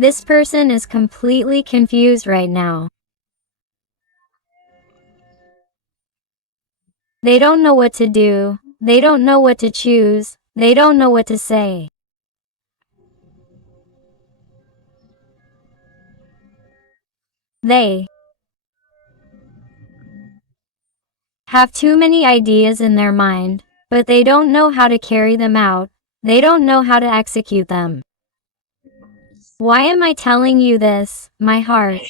This person is completely confused right now. They don't know what to do. They don't know what to choose. They don't know what to say. They have too many ideas in their mind, but they don't know how to carry them out. They don't know how to execute them. Why am I telling you this, my heart?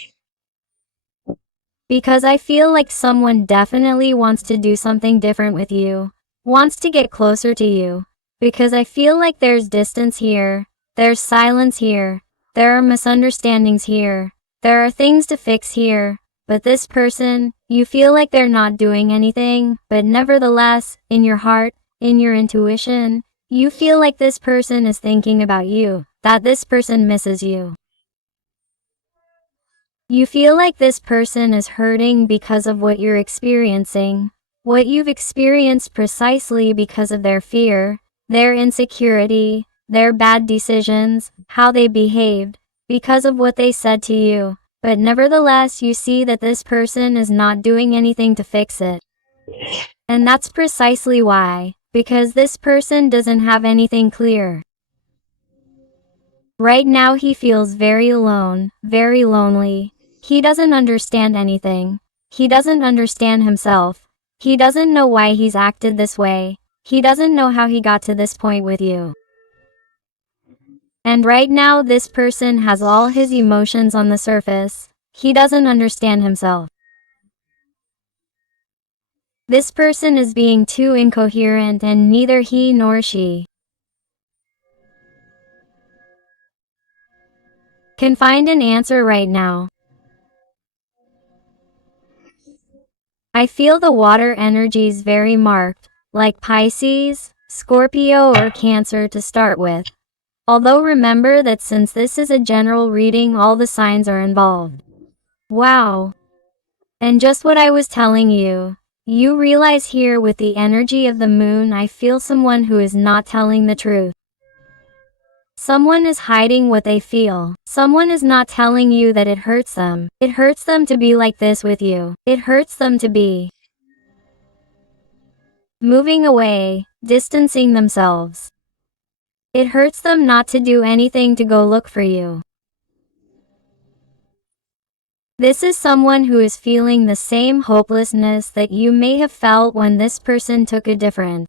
Because I feel like someone definitely wants to do something different with you, wants to get closer to you. Because I feel like there's distance here, there's silence here, there are misunderstandings here, there are things to fix here. But this person, you feel like they're not doing anything, but nevertheless, in your heart, in your intuition, you feel like this person is thinking about you, that this person misses you. You feel like this person is hurting because of what you're experiencing, what you've experienced precisely because of their fear, their insecurity, their bad decisions, how they behaved, because of what they said to you. But nevertheless, you see that this person is not doing anything to fix it. And that's precisely why, because this person doesn't have anything clear. Right now he feels very alone, very lonely. He doesn't understand anything. He doesn't understand himself. He doesn't know why he's acted this way. He doesn't know how he got to this point with you. And right now this person has all his emotions on the surface. He doesn't understand himself. This person is being too incoherent and neither he nor she can find an answer right now. I feel the water energies very marked, like Pisces, Scorpio or Cancer to start with. Although remember that since this is a general reading, all the signs are involved. Wow. And just what I was telling you, you realize here with the energy of the moon, I feel someone who is not telling the truth. Someone is hiding what they feel. Someone is not telling you that it hurts them. It hurts them to be like this with you. It hurts them to be moving away, distancing themselves. It hurts them not to do anything to go look for you. This is someone who is feeling the same hopelessness that you may have felt when this person took a different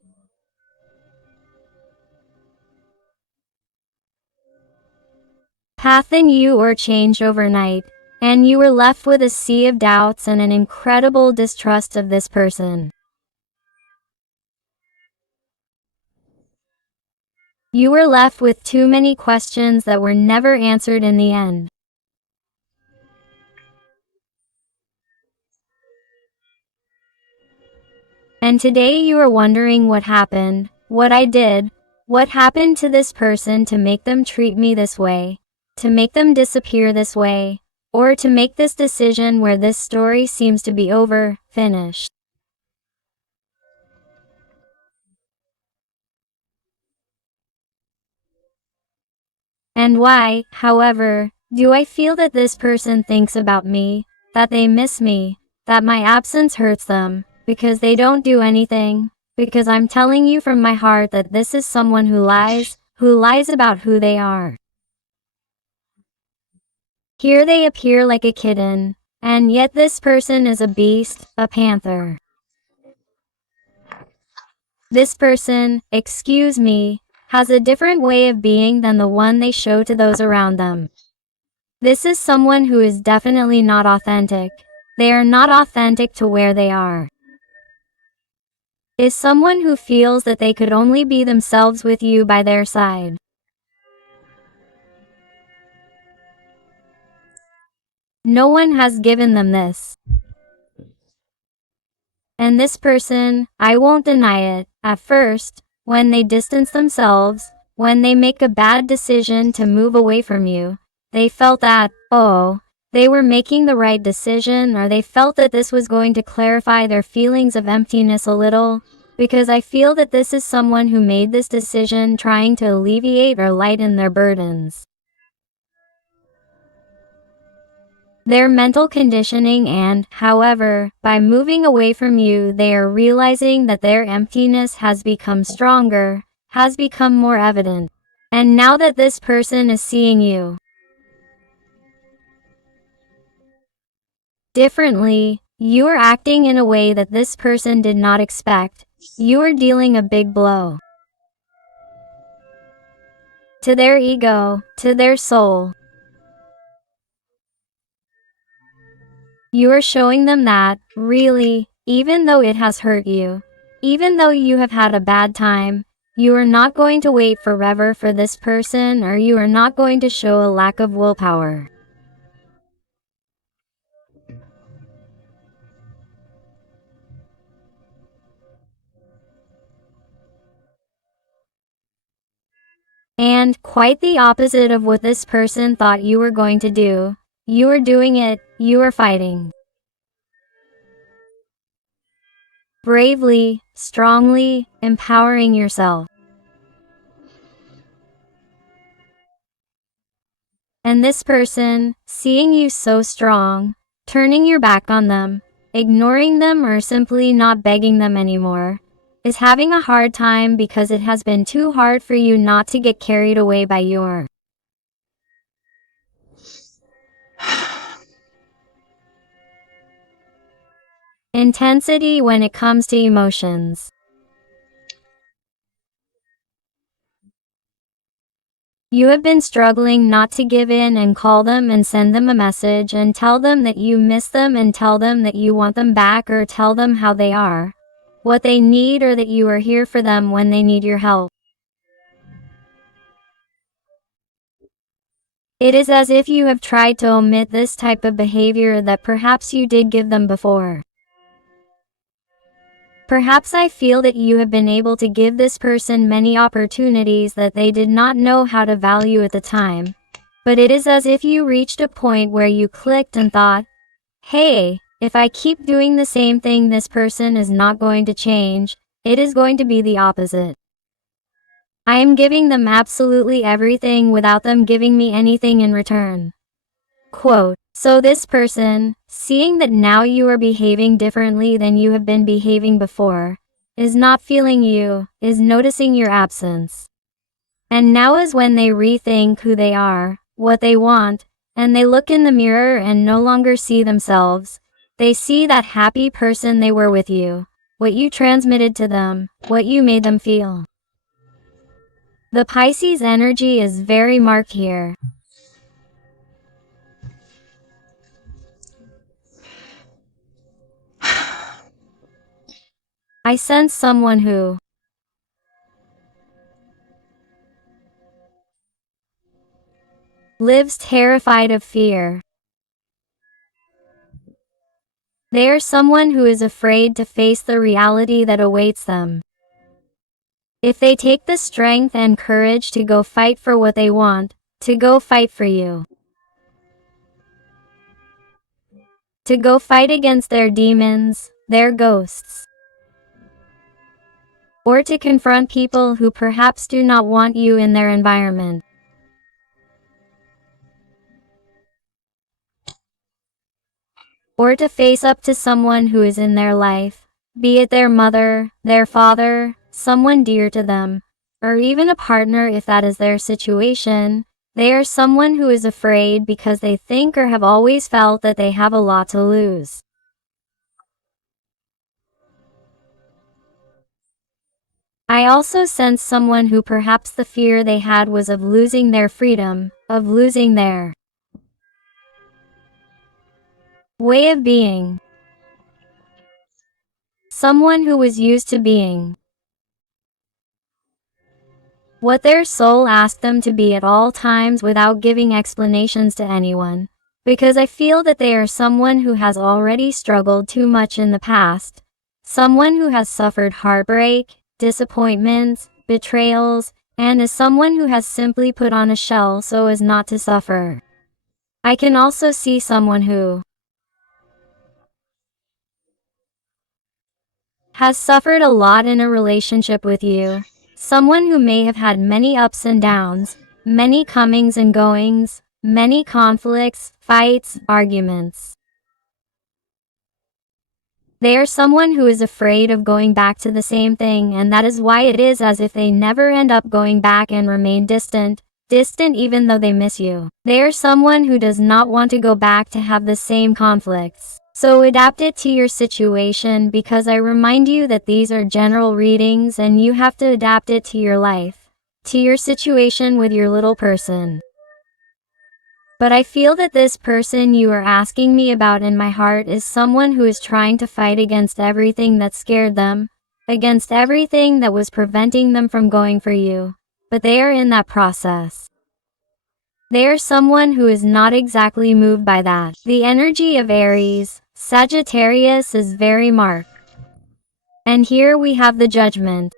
path than you or changed overnight, and you were left with a sea of doubts and an incredible distrust of this person. You were left with too many questions that were never answered in the end. And today you are wondering what happened, what I did, what happened to this person to make them treat me this way, to make them disappear this way, or to make this decision where this story seems to be over, finished. And why, however, do I feel that this person thinks about me, that they miss me, that my absence hurts them, because they don't do anything, because I'm telling you from my heart that this is someone who lies about who they are. Here they appear like a kitten, and yet this person is a beast, a panther. This person, excuse me, has a different way of being than the one they show to those around them. This is someone who is definitely not authentic. They are not authentic to where they are. Is someone who feels that they could only be themselves with you by their side. No one has given them this. And this person, I won't deny it, at first, when they distance themselves, when they make a bad decision to move away from you, they felt that, oh, they were making the right decision, or they felt that this was going to clarify their feelings of emptiness a little, because I feel that this is someone who made this decision trying to alleviate or lighten their burdens. their mental conditioning, and, however, by moving away from you, they are realizing that their emptiness has become stronger, has become more evident. And now that this person is seeing you differently, you are acting in a way that this person did not expect. You are dealing a big blow to their ego, to their soul. You are showing them that, really, even though it has hurt you, even though you have had a bad time, you are not going to wait forever for this person, or you are not going to show a lack of willpower. And, quite the opposite of what this person thought you were going to do, you are doing it, you are fighting. Bravely, strongly, empowering yourself. And this person, seeing you so strong, turning your back on them, ignoring them, or simply not begging them anymore, is having a hard time because it has been too hard for you not to get carried away by your intensity when it comes to emotions. You have been struggling not to give in and call them and send them a message and tell them that you miss them and tell them that you want them back, or tell them how they are, what they need, or that you are here for them when they need your help. It is as if you have tried to omit this type of behavior that perhaps you did give them before. Perhaps I feel that you have been able to give this person many opportunities that they did not know how to value at the time. But it is as if you reached a point where you clicked and thought, hey, if I keep doing the same thing, this person is not going to change, it is going to be the opposite. I am giving them absolutely everything without them giving me anything in return. Quote, so this person, seeing that now you are behaving differently than you have been behaving before, is not feeling you, is noticing your absence. And now is when they rethink who they are, what they want, and they look in the mirror and no longer see themselves. They see that happy person they were with you, what you transmitted to them, what you made them feel. The Pisces energy is very marked here. I sense someone who lives terrified of fear. They are someone who is afraid to face the reality that awaits them. If they take the strength and courage to go fight for what they want, to go fight for you, to go fight against their demons, their ghosts, or to confront people who perhaps do not want you in their environment, or to face up to someone who is in their life, be it their mother, their father, someone dear to them, or even a partner if that is their situation. They are someone who is afraid because they think or have always felt that they have a lot to lose. I also sense someone who perhaps the fear they had was of losing their freedom, of losing their way of being. Someone who was used to being what their soul asked them to be at all times without giving explanations to anyone. Because I feel that they are someone who has already struggled too much in the past. Someone who has suffered heartbreak, disappointments, betrayals, and is someone who has simply put on a shell so as not to suffer. I can also see someone who has suffered a lot in a relationship with you. Someone who may have had many ups and downs, many comings and goings, many conflicts, fights, arguments. They are someone who is afraid of going back to the same thing, and that is why it is as if they never end up going back and remain distant even though they miss you. They are someone who does not want to go back to have the same conflicts. So adapt it to your situation, because I remind you that these are general readings and you have to adapt it to your life, to your situation with your little person. But I feel that this person you are asking me about in my heart is someone who is trying to fight against everything that scared them, against everything that was preventing them from going for you. But they are in that process. They are someone who is not exactly moved by that. The energy of Aries, Sagittarius is very marked. And here we have the Judgment.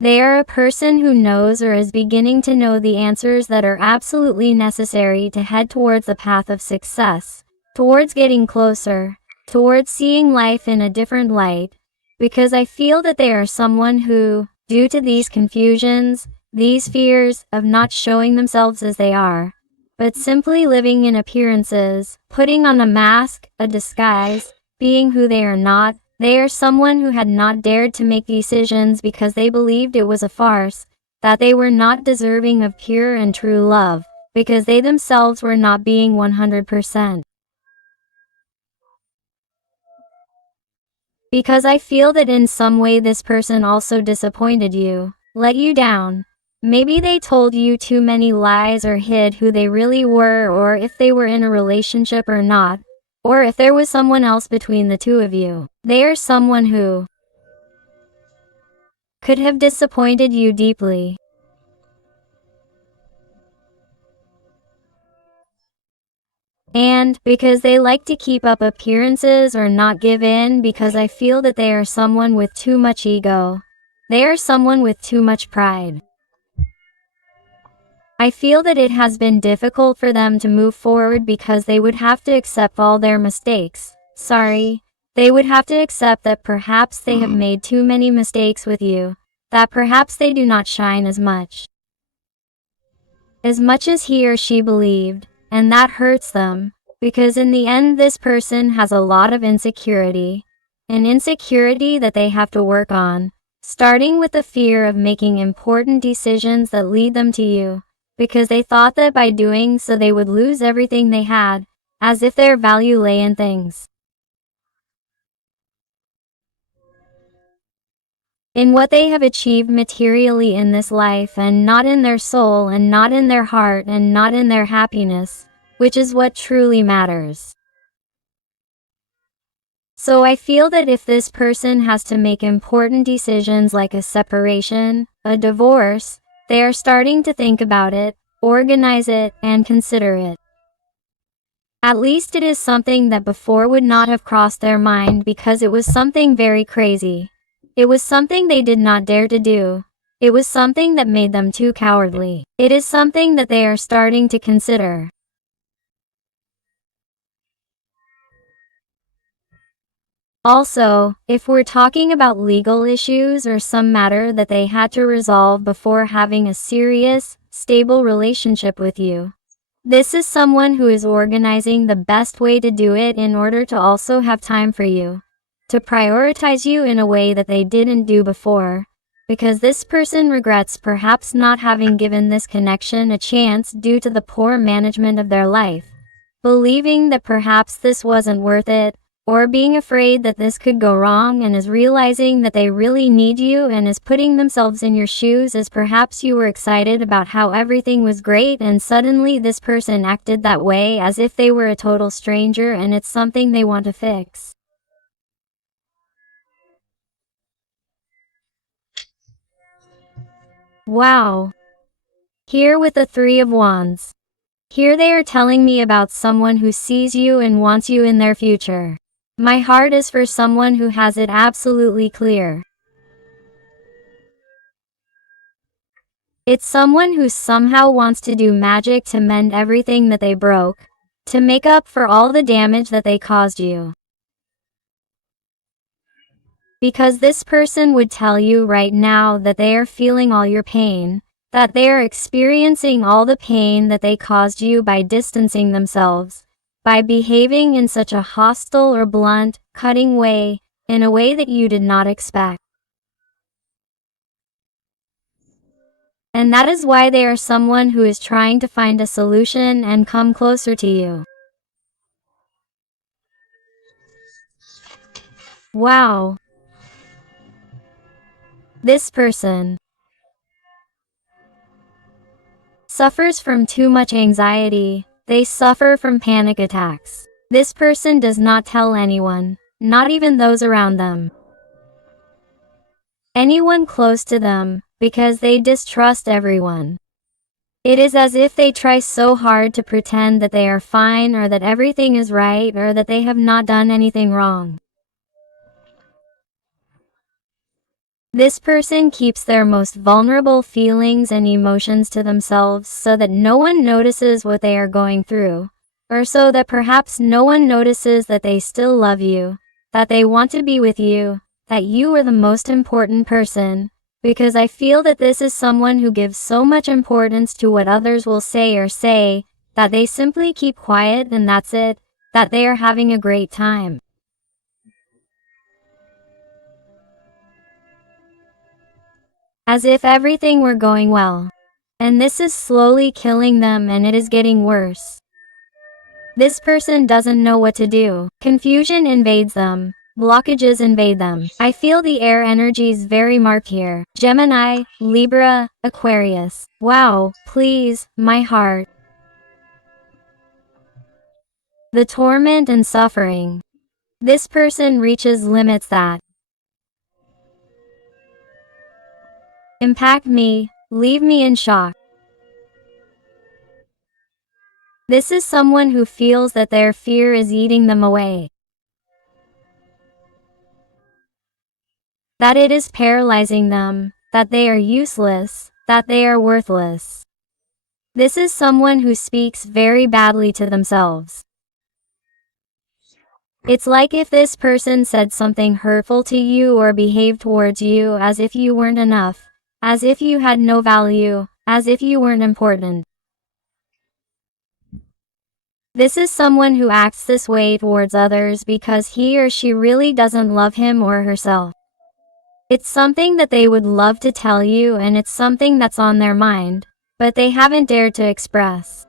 They are a person who knows or is beginning to know the answers that are absolutely necessary to head towards the path of success, towards getting closer, towards seeing life in a different light, because I feel that they are someone who, due to these confusions, these fears of not showing themselves as they are, but simply living in appearances, putting on a mask, a disguise, being who they are not, they are someone who had not dared to make decisions because they believed it was a farce, that they were not deserving of pure and true love, because they themselves were not being 100%. Because I feel that in some way this person also disappointed you, let you down. Maybe they told you too many lies or hid who they really were, or if they were in a relationship or not, or if there was someone else between the two of you. They are someone who could have disappointed you deeply. And because they like to keep up appearances or not give in, because I feel that they are someone with too much ego. They are someone with too much pride. I feel that it has been difficult for them to move forward because they would have to accept all their mistakes. Sorry. They would have to accept that perhaps they have made too many mistakes with you, that perhaps they do not shine as much as he or she believed, and that hurts them, because in the end this person has a lot of insecurity, an insecurity that they have to work on, starting with the fear of making important decisions that lead them to you, because they thought that by doing so they would lose everything they had, as if their value lay in things, in what they have achieved materially in this life, and not in their soul, and not in their heart, and not in their happiness, which is what truly matters. So I feel that if this person has to make important decisions like a separation, a divorce, they are starting to think about it, organize it, and consider it. At least it is something that before would not have crossed their mind, because it was something very crazy. It was something they did not dare to do. It was something that made them too cowardly. It is something that they are starting to consider. Also, if we're talking about legal issues or some matter that they had to resolve before having a serious, stable relationship with you, this is someone who is organizing the best way to do it in order to also have time for you, to prioritize you in a way that they didn't do before, because this person regrets perhaps not having given this connection a chance due to the poor management of their life, believing that perhaps this wasn't worth it, or being afraid that this could go wrong, and is realizing that they really need you and is putting themselves in your shoes, as perhaps you were excited about how everything was great and suddenly this person acted that way as if they were a total stranger, and it's something they want to fix. Wow. Here with the Three of Wands. Here they are telling me about someone who sees you and wants you in their future. My heart is for someone who has it absolutely clear. It's someone who somehow wants to do magic to mend everything that they broke, to make up for all the damage that they caused you. Because this person would tell you right now that they are feeling all your pain, that they are experiencing all the pain that they caused you by distancing themselves, by behaving in such a hostile or blunt, cutting way, in a way that you did not expect. And that is why they are someone who is trying to find a solution and come closer to you. Wow. This person suffers from too much anxiety. They suffer from panic attacks. This person does not tell anyone, not even those around them, anyone close to them, because they distrust everyone. It is as if they try so hard to pretend that they are fine or that everything is right or that they have not done anything wrong. This person keeps their most vulnerable feelings and emotions to themselves so that no one notices what they are going through, or so that perhaps no one notices that they still love you, that they want to be with you, that you are the most important person, because I feel that this is someone who gives so much importance to what others will say, that they simply keep quiet and that's it, that they are having a great time. As if everything were going well. And this is slowly killing them and it is getting worse. This person doesn't know what to do. Confusion invades them. Blockages invade them. I feel the air energies very marked here. Gemini, Libra, Aquarius. Wow, please, my heart. The torment and suffering. This person reaches limits that impact me, leave me in shock. This is someone who feels that their fear is eating them away, that it is paralyzing them, that they are useless, that they are worthless. This is someone who speaks very badly to themselves. It's like if this person said something hurtful to you or behaved towards you as if you weren't enough, as if you had no value, as if you weren't important. This is someone who acts this way towards others because he or she really doesn't love him or herself. It's something that they would love to tell you and it's something that's on their mind, but they haven't dared to express.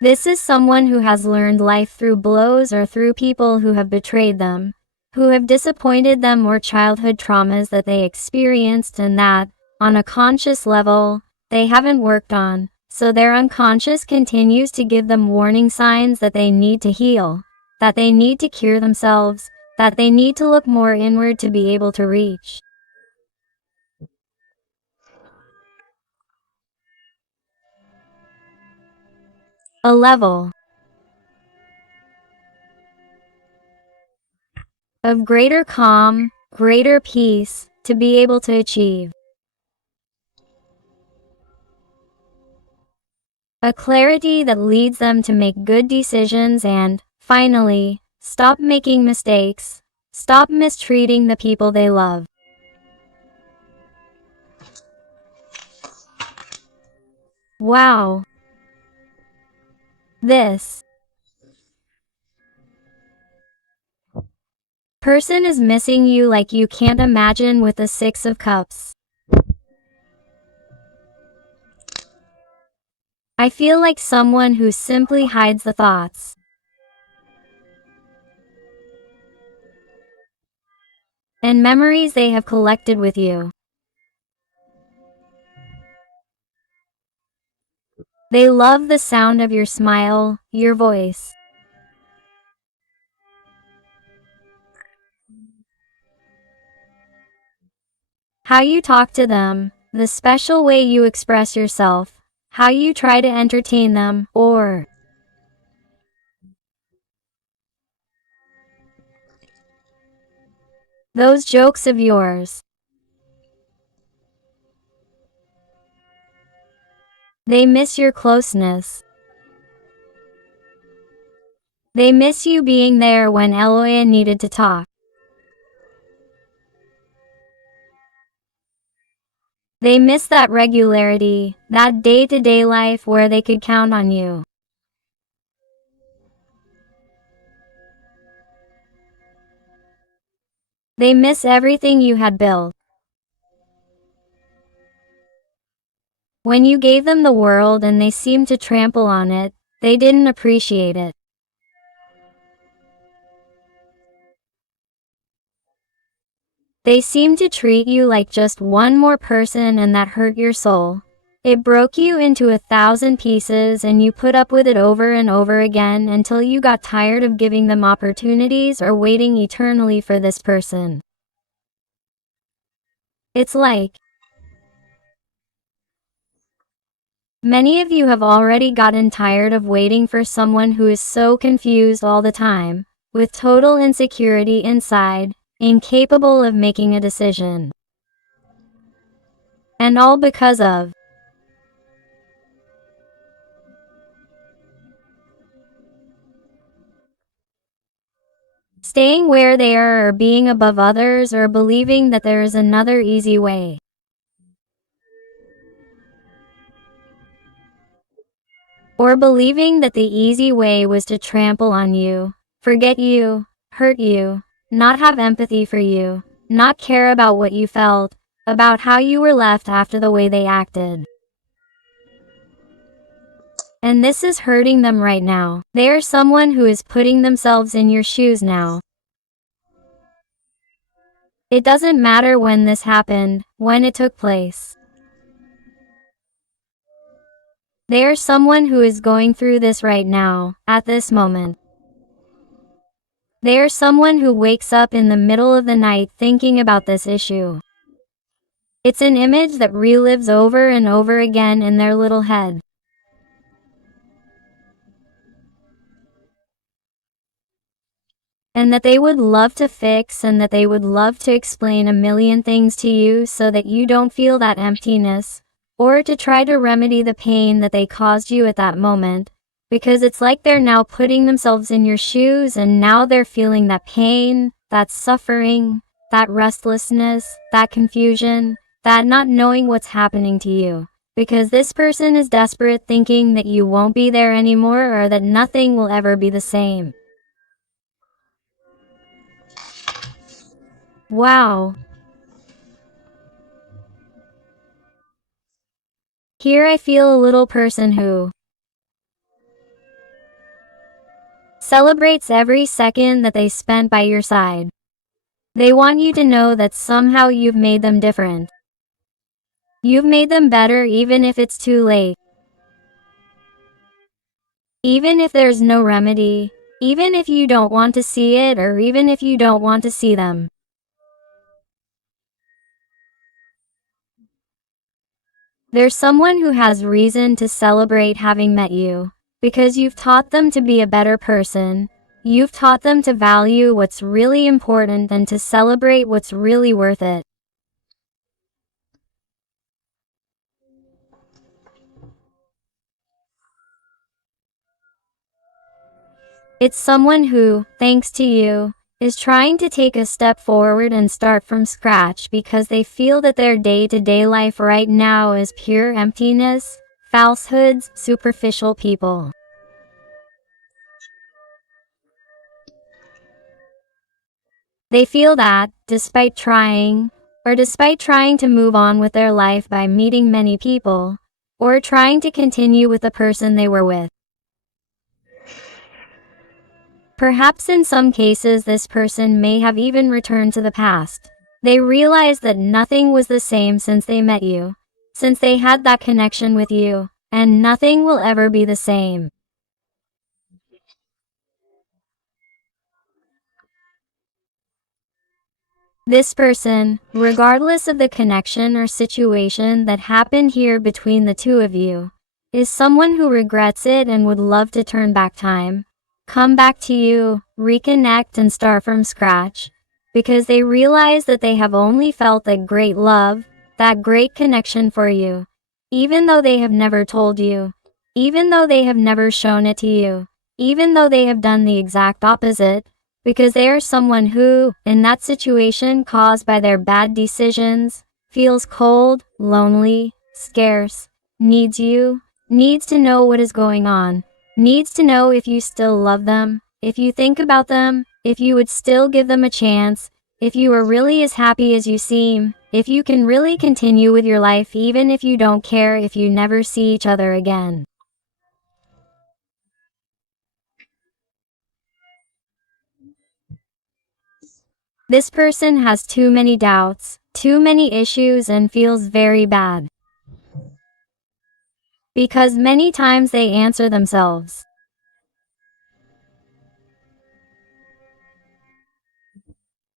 This is someone who has learned life through blows or through people who have betrayed them, who have disappointed them, or childhood traumas that they experienced and that, on a conscious level, they haven't worked on, so their unconscious continues to give them warning signs that they need to heal, that they need to cure themselves, that they need to look more inward to be able to reach a level of greater calm, greater peace, to be able to achieve a clarity that leads them to make good decisions and, finally, stop making mistakes, stop mistreating the people they love. Wow. This person is missing you like you can't imagine with the Six of Cups. I feel like someone who simply hides the thoughts and memories they have collected with you. They love the sound of your smile, your voice, how you talk to them, the special way you express yourself, how you try to entertain them, or those jokes of yours. They miss your closeness. They miss you being there when Eloia needed to talk. They miss that regularity, that day-to-day life where they could count on you. They miss everything you had built. When you gave them the world and they seemed to trample on it, they didn't appreciate it. They seemed to treat you like just one more person, and that hurt your soul. It broke you into 1,000 pieces, and you put up with it over and over again until you got tired of giving them opportunities or waiting eternally for this person. It's like many of you have already gotten tired of waiting for someone who is so confused all the time, with total insecurity inside, incapable of making a decision. And all because of staying where they are, or being above others, or believing that there is another easy way. Or believing that the easy way was to trample on you, forget you, hurt you, not have empathy for you, not care about what you felt, about how you were left after the way they acted. And this is hurting them right now. They are someone who is putting themselves in your shoes now. It doesn't matter when this happened, when it took place. They are someone who is going through this right now, at this moment. They are someone who wakes up in the middle of the night thinking about this issue. It's an image that relives over and over again in their little head. And that they would love to fix, and that they would love to explain a million things to you so that you don't feel that emptiness, or to try to remedy the pain that they caused you at that moment, because it's like they're now putting themselves in your shoes, and now they're feeling that pain, that suffering, that restlessness, that confusion, that not knowing what's happening to you. Because this person is desperate, thinking that you won't be there anymore, or that nothing will ever be the same. Wow. Here I feel a little person who celebrates every second that they spent by your side. They want you to know that somehow you've made them different. You've made them better, even if it's too late. Even if there's no remedy, even if you don't want to see it, or even if you don't want to see them. There's someone who has reason to celebrate having met you, because you've taught them to be a better person. You've taught them to value what's really important and to celebrate what's really worth it. It's someone who, thanks to you, is trying to take a step forward and start from scratch, because they feel that their day-to-day life right now is pure emptiness, falsehoods, superficial people. They feel that, despite trying to move on with their life by meeting many people, or trying to continue with the person they were with, perhaps in some cases this person may have even returned to the past. They realize that nothing was the same since they met you, since they had that connection with you, and nothing will ever be the same. This person, regardless of the connection or situation that happened here between the two of you, is someone who regrets it and would love to turn back time, come back to you, reconnect and start from scratch, because they realize that they have only felt that great love, that great connection for you, even though they have never told you, even though they have never shown it to you, even though they have done the exact opposite, because they are someone who, in that situation caused by their bad decisions, feels cold, lonely, scarce, needs you, needs to know what is going on, needs to know if you still love them, if you think about them, if you would still give them a chance, if you are really as happy as you seem, if you can really continue with your life even if you don't care if you never see each other again. This person has too many doubts, too many issues, and feels very bad. Because many times they answer themselves.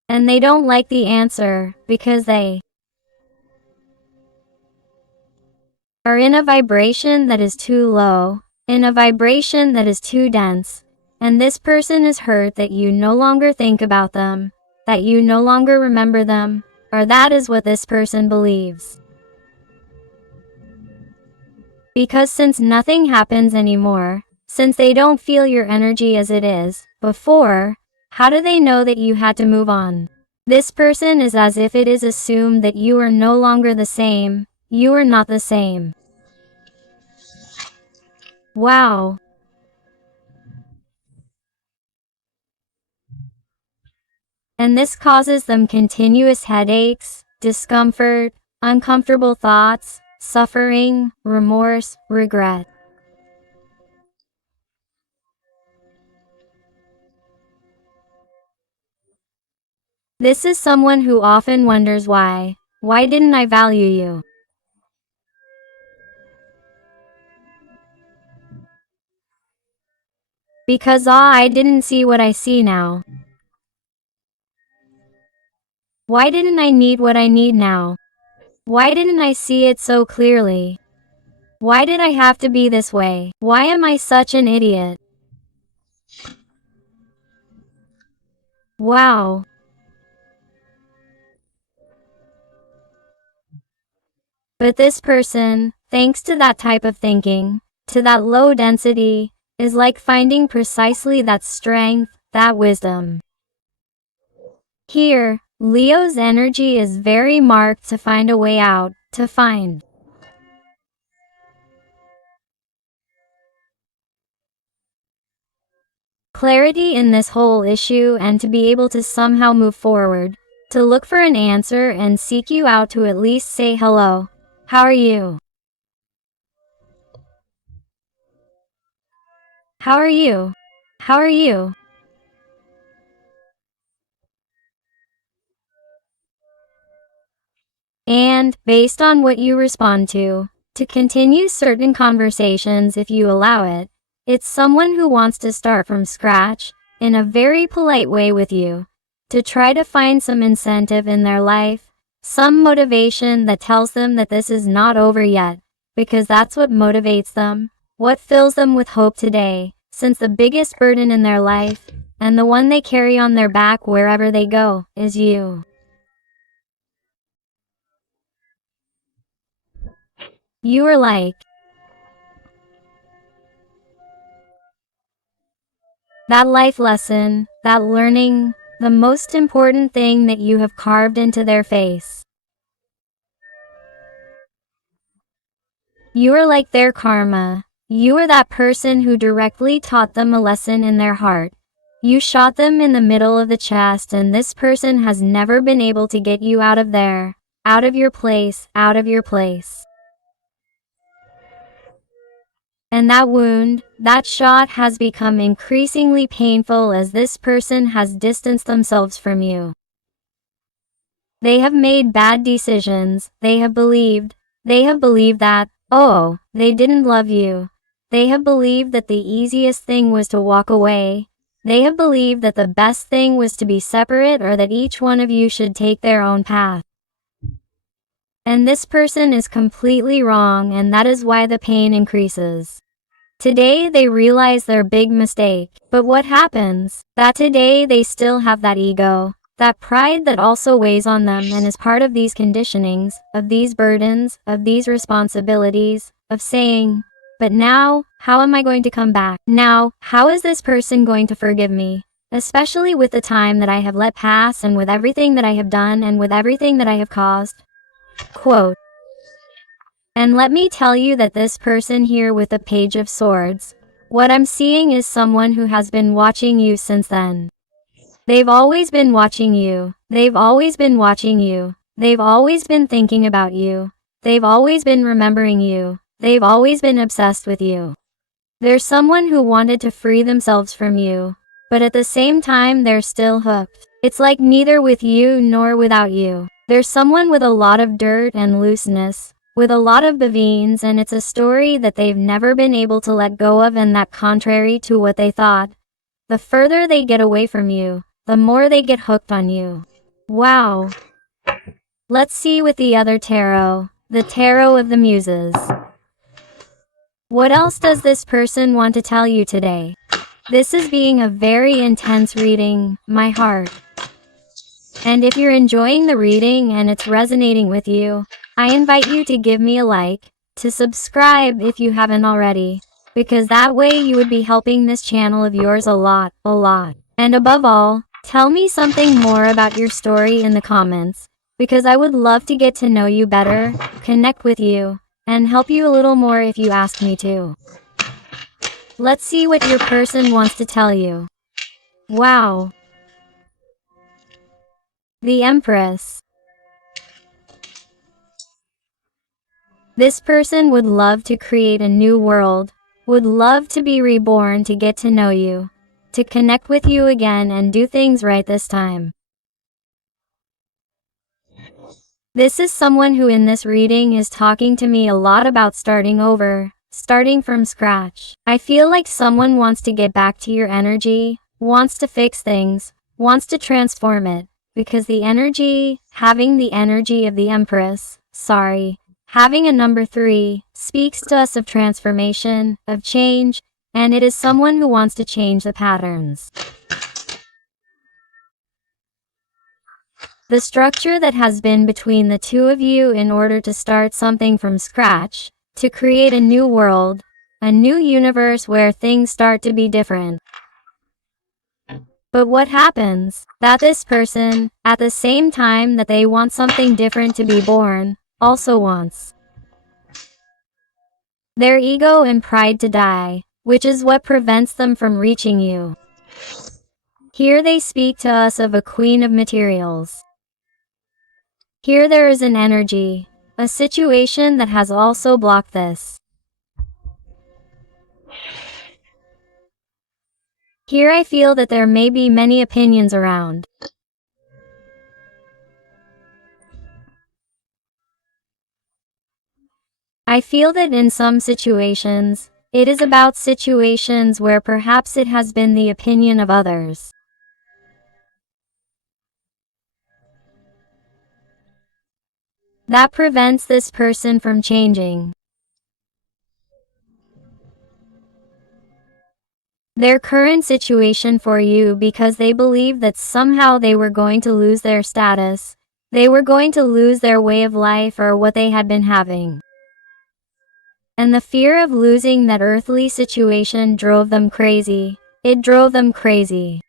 And they don't like the answer, because they are in a vibration that is too low, in a vibration that is too dense, and this person is hurt that you no longer think about them, that you no longer remember them, or that is what this person believes. Because since nothing happens anymore, since they don't feel your energy as it is before, how do they know that you had to move on? This person is as if it is assumed that you are no longer the same, you are not the same. Wow. And this causes them continuous headaches, discomfort, uncomfortable thoughts, suffering, remorse, regret. This is someone who often wonders why. Why didn't I value you? Because I didn't see what I see now. Why didn't I need what I need now? Why didn't I see it so clearly? Why did I have to be this way? Why am I such an idiot? Wow. But this person, thanks to that type of thinking, to that low density, is like finding precisely that strength, that wisdom. Here, Leo's energy is very marked to find a way out, to find clarity in this whole issue and to be able to somehow move forward, to look for an answer and seek you out to at least say hello. How are you? How are you? How are you? And, based on what you respond to continue certain conversations if you allow it, it's someone who wants to start from scratch, in a very polite way with you, to try to find some incentive in their life, some motivation that tells them that this is not over yet, because that's what motivates them, what fills them with hope today, since the biggest burden in their life, and the one they carry on their back wherever they go, is you. You are like that life lesson, that learning, the most important thing that you have carved into their face. You are like their karma. You are that person who directly taught them a lesson in their heart. You shot them in the middle of the chest, and this person has never been able to get you out of there, out of your place, out of your place. And that wound, that shot has become increasingly painful as this person has distanced themselves from you. They have made bad decisions, they have believed that, oh, they didn't love you. They have believed that the easiest thing was to walk away. They have believed that the best thing was to be separate or that each one of you should take their own path. And this person is completely wrong, and that is why the pain increases. Today they realize their big mistake, but what happens? That today they still have that ego. That pride that also weighs on them and is part of these conditionings, of these burdens, of these responsibilities, of saying, but now, how am I going to come back? Now, how is this person going to forgive me? Especially with the time that I have let pass and with everything that I have done and with everything that I have caused. Quote. And let me tell you that this person here with the Page of Swords, what I'm seeing is someone who has been watching you since then. They've always been watching you. They've always been watching you. They've always been thinking about you. They've always been remembering you. They've always been obsessed with you. There's someone who wanted to free themselves from you, but at the same time they're still hooked. It's like neither with you nor without you. There's someone with a lot of dirt and looseness, with a lot of bavines, and it's a story that they've never been able to let go of, and that contrary to what they thought, the further they get away from you, the more they get hooked on you. Wow. Let's see with the other tarot, the Tarot of the Muses. What else does this person want to tell you today? This is being a very intense reading, my heart. And if you're enjoying the reading and it's resonating with you, I invite you to give me a like, to subscribe if you haven't already, because that way you would be helping this channel of yours a lot. And above all, tell me something more about your story in the comments, because I would love to get to know you better, connect with you, and help you a little more if you ask me to. Let's see what your person wants to tell you. Wow. The Empress. This person would love to create a new world, would love to be reborn, to get to know you, to connect with you again and do things right this time. This is someone who in this reading is talking to me a lot about starting over, starting from scratch. I feel like someone wants to get back to your energy, wants to fix things, wants to transform it, because the energy, having the energy of the Empress, having a number 3, speaks to us of transformation, of change, and it is someone who wants to change the patterns. The structure that has been between the two of you in order to start something from scratch, to create a new world, a new universe where things start to be different. But what happens? That this person, at the same time that they want something different to be born, also wants their ego and pride to die, which is what prevents them from reaching you. Here they speak to us of a Queen of Materials. Here there is an energy, a situation that has also blocked this. Here I feel that there may be many opinions around. I feel that in some situations, it is about situations where perhaps it has been the opinion of others that prevents this person from changing their current situation for you, because they believe that somehow they were going to lose their status, they were going to lose their way of life or what they had been having. And the fear of losing that earthly situation drove them crazy. It drove them crazy.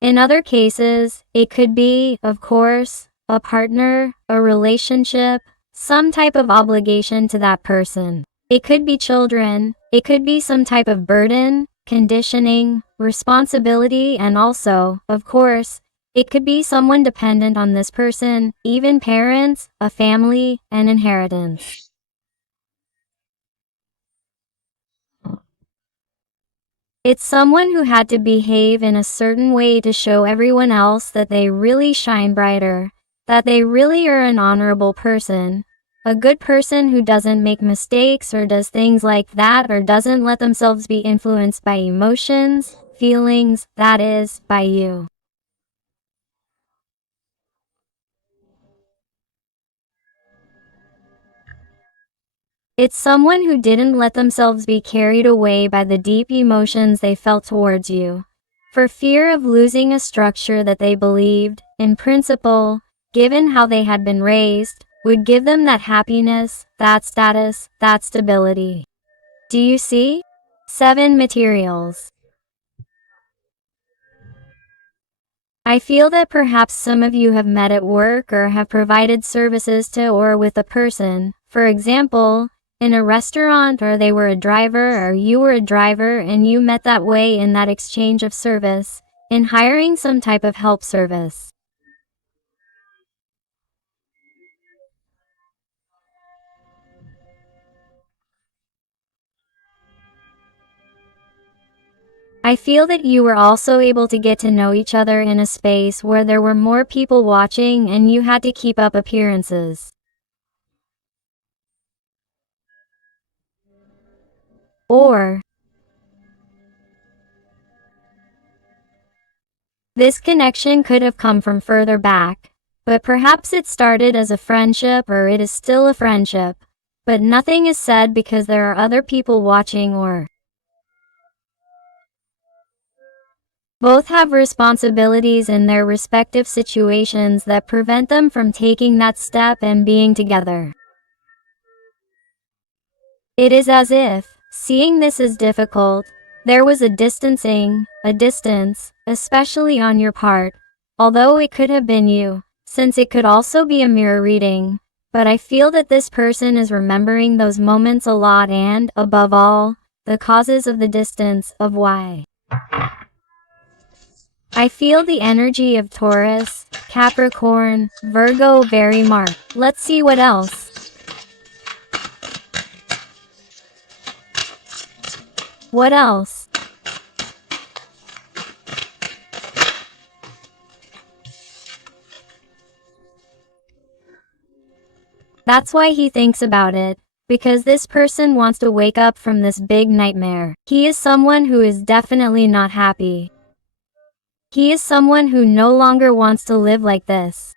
In other cases, it could be, of course, a partner, a relationship, some type of obligation to that person. It could be children, it could be some type of burden, conditioning, responsibility, and also, of course, it could be someone dependent on this person, even parents, a family, an inheritance. It's someone who had to behave in a certain way to show everyone else that they really shine brighter, that they really are an honorable person, a good person who doesn't make mistakes or does things like that, or doesn't let themselves be influenced by emotions, feelings, that is, by you. It's someone who didn't let themselves be carried away by the deep emotions they felt towards you, for fear of losing a structure that they believed, in principle, given how they had been raised, would give them that happiness, that status, that stability. Do you see? 7 materials. I feel that perhaps some of you have met at work or have provided services to or with a person, for example, in a restaurant, or they were a driver or you were a driver and you met that way in that exchange of service, in hiring some type of help service. I feel that you were also able to get to know each other in a space where there were more people watching and you had to keep up appearances. Or, this connection could have come from further back, but perhaps it started as a friendship or it is still a friendship, but nothing is said because there are other people watching, or both have responsibilities in their respective situations that prevent them from taking that step and being together. It is as if, seeing this as difficult, there was a distancing, a distance, especially on your part, although it could have been you, since it could also be a mirror reading. But I feel that this person is remembering those moments a lot and, above all, the causes of the distance, of why. I feel the energy of Taurus, Capricorn, Virgo very marked. Let's see what else. What else? That's why he thinks about it, because this person wants to wake up from this big nightmare. He is someone who is definitely not happy. He is someone who no longer wants to live like this.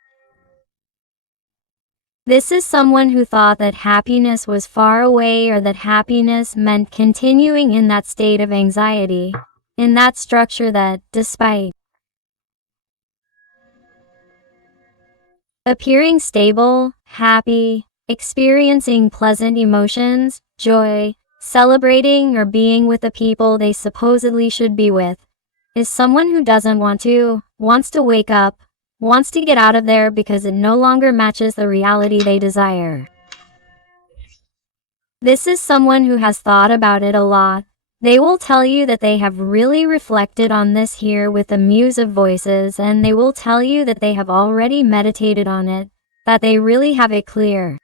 This is someone who thought that happiness was far away, or that happiness meant continuing in that state of anxiety, in that structure that, despite appearing stable, happy, experiencing pleasant emotions, joy, celebrating or being with the people they supposedly should be with, is someone who doesn't want to, wants to wake up, wants to get out of there because it no longer matches the reality they desire. This is someone who has thought about it a lot. They will tell you that they have really reflected on this here with the Muse of Voices, and they will tell you that they have already meditated on it, that they really have it clear.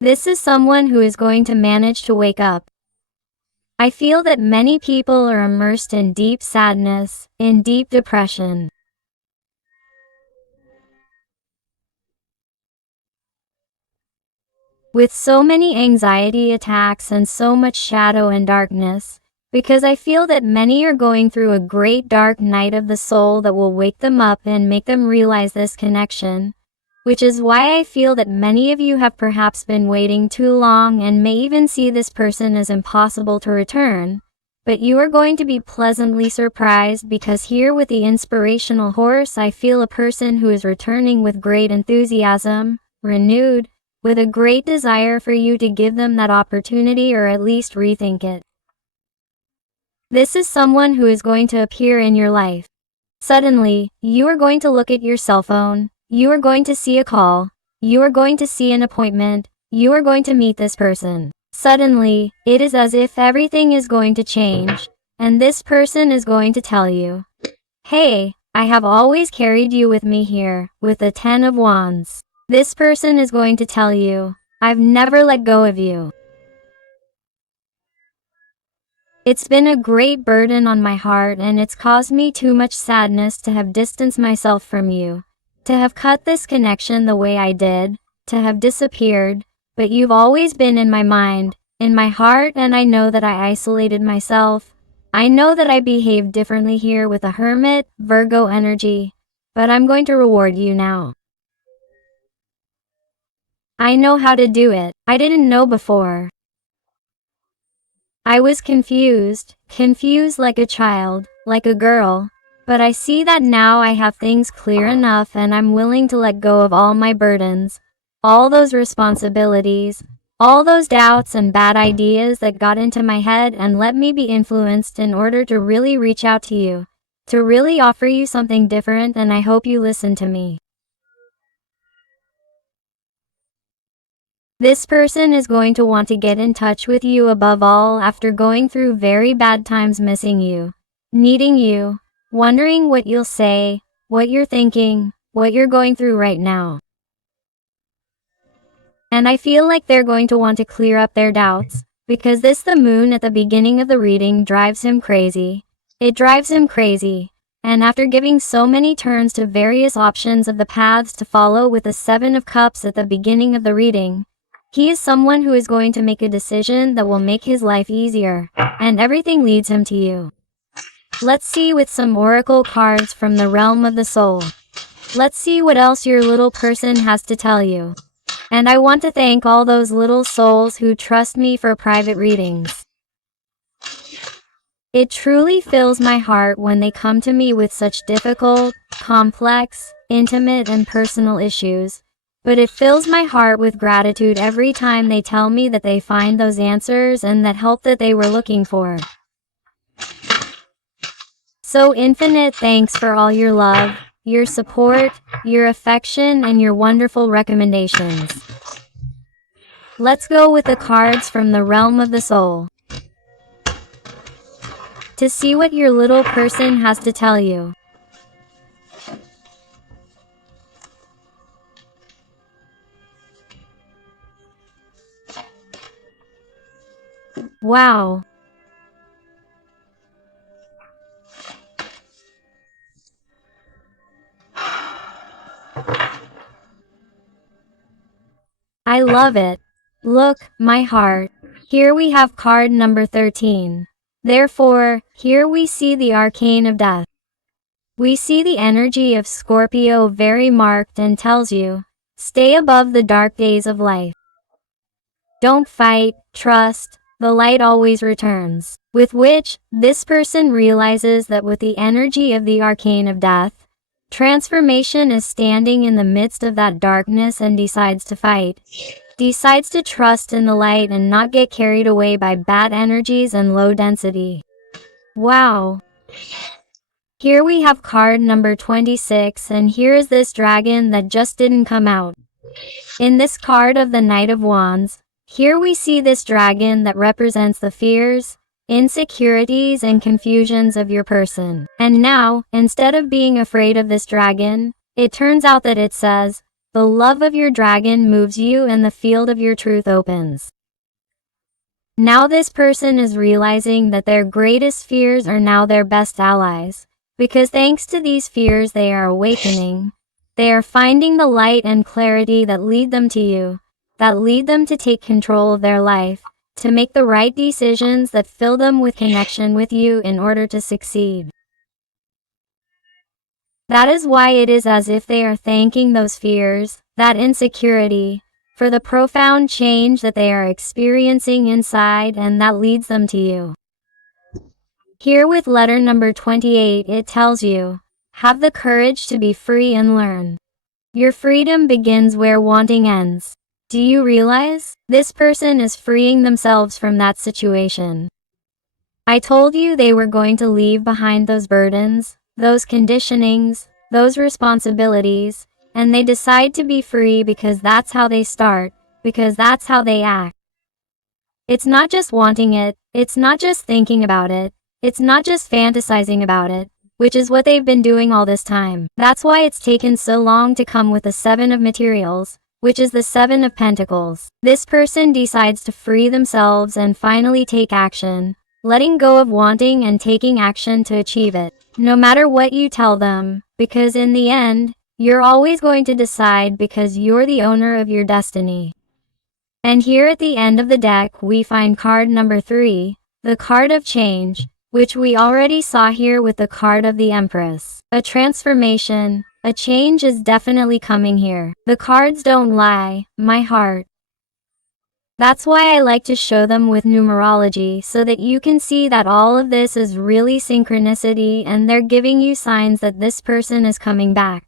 This is someone who is going to manage to wake up. I feel that many people are immersed in deep sadness, in deep depression. With so many anxiety attacks and so much shadow and darkness, because I feel that many are going through a great dark night of the soul that will wake them up and make them realize this connection, which is why I feel that many of you have perhaps been waiting too long and may even see this person as impossible to return. But you are going to be pleasantly surprised, because here with the inspirational horse I feel a person who is returning with great enthusiasm, renewed, with a great desire for you to give them that opportunity or at least rethink it. This is someone who is going to appear in your life. Suddenly, you are going to look at your cell phone, you are going to see a call, you are going to see an appointment, you are going to meet this person. Suddenly, it is as if everything is going to change, and this person is going to tell you, "Hey, I have always carried you with me here," with the 10 of Wands. This person is going to tell you, "I've never let go of you. It's been a great burden on my heart, and it's caused me too much sadness to have distanced myself from you, to have cut this connection the way I did, to have disappeared, but you've always been in my mind, in my heart, and I know that I isolated myself. I know that I behaved differently here with a Hermit, Virgo energy, but I'm going to reward you now. I know how to do it. I didn't know before. I was confused like a child, like a girl. But I see that now I have things clear enough and I'm willing to let go of all my burdens, all those responsibilities, all those doubts and bad ideas that got into my head, and let me be influenced in order to really reach out to you, to really offer you something different, and I hope you listen to me. This person is going to want to get in touch with you above all after going through very bad times, missing you, needing you, wondering what you'll say, what you're thinking, what you're going through right now. And I feel like they're going to want to clear up their doubts, because the moon at the beginning of the reading drives him crazy. It drives him crazy. And after giving so many turns to various options of the paths to follow with the 7 of Cups at the beginning of the reading, he is someone who is going to make a decision that will make his life easier, and everything leads him to you. Let's see with some oracle cards from the realm of the soul. Let's see what else your little person has to tell you. And I want to thank all those little souls who trust me for private readings. It truly fills my heart when they come to me with such difficult, complex, intimate and personal issues. But it fills my heart with gratitude every time they tell me that they find those answers and that help that they were looking for. So infinite thanks for all your love, your support, your affection and your wonderful recommendations. Let's go with the cards from the realm of the soul to see what your little person has to tell you. Wow. I love it. Look, my heart. Here we have card number 13. Therefore, here we see the arcane of death. We see the energy of Scorpio very marked and tells you, stay above the dark days of life. Don't fight, trust, the light always returns. With which, this person realizes that with the energy of the arcane of death, transformation is standing in the midst of that darkness and decides to fight. Decides to trust in the light and not get carried away by bad energies and low density. Wow. Here we have card number 26, and here is this dragon that just didn't come out. In this card of the Knight of Wands, here we see this dragon that represents the fears, insecurities and confusions of your person. And now, instead of being afraid of this dragon, it turns out that it says, the love of your dragon moves you and the field of your truth opens. Now this person is realizing that their greatest fears are now their best allies, because thanks to these fears they are awakening. They are finding the light and clarity that lead them to you, that lead them to take control of their life, to make the right decisions that fill them with connection with you in order to succeed. That is why it is as if they are thanking those fears, that insecurity, for the profound change that they are experiencing inside, and that leads them to you. Here with letter number 28, it tells you, have the courage to be free and learn. Your freedom begins where wanting ends. Do you realize? This person is freeing themselves from that situation. I told you they were going to leave behind those burdens, those conditionings, those responsibilities, and they decide to be free because that's how they start, because that's how they act. It's not just wanting it, it's not just thinking about it, it's not just fantasizing about it, which is what they've been doing all this time. That's why it's taken so long to come with the 7 of materials, which is the 7 of Pentacles. This person decides to free themselves and finally take action, letting go of wanting and taking action to achieve it. No matter what you tell them, because in the end, you're always going to decide because you're the owner of your destiny. And here at the end of the deck we find card number 3, the card of change, which we already saw here with the card of the Empress. A transformation, a change is definitely coming here. The cards don't lie, my heart. That's why I like to show them with numerology so that you can see that all of this is really synchronicity and they're giving you signs that this person is coming back.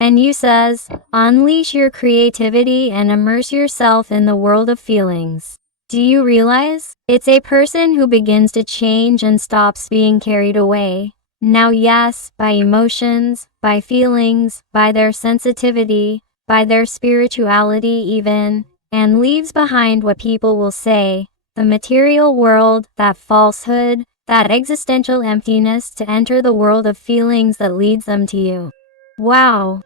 And you says, unleash your creativity and immerse yourself in the world of feelings. Do you realize? It's a person who begins to change and stops being carried away. Now yes, by emotions, by feelings, by their sensitivity, by their spirituality even, and leaves behind what people will say, the material world, that falsehood, that existential emptiness to enter the world of feelings that leads them to you. Wow.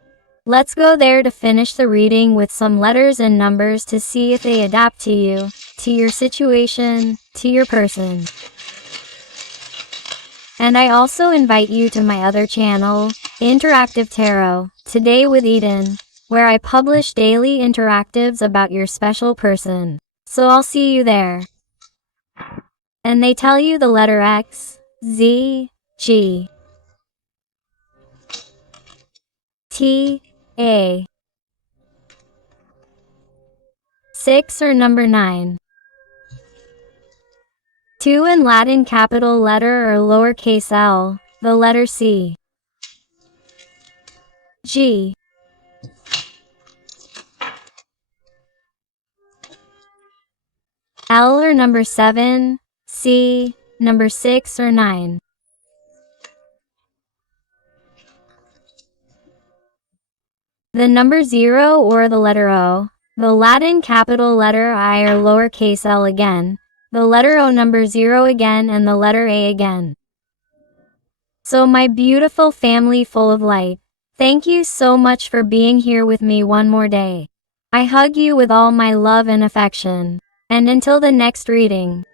Let's go there to finish the reading with some letters and numbers to see if they adapt to you, to your situation, to your person. And I also invite you to my other channel, Interactive Tarot, Today with Eden, where I publish daily interactives about your special person. So I'll see you there. And they tell you the letter X, Z, G, T, A, 6 or number 9. 2 in Latin capital letter or lowercase l, the letter C, G, L or number 7, C, number 6 or 9. The number 0 or the letter O, the Latin capital letter I or lowercase l again, the letter O number 0 again and the letter A again. So my beautiful family full of light, thank you so much for being here with me one more day. I hug you with all my love and affection. And until the next reading.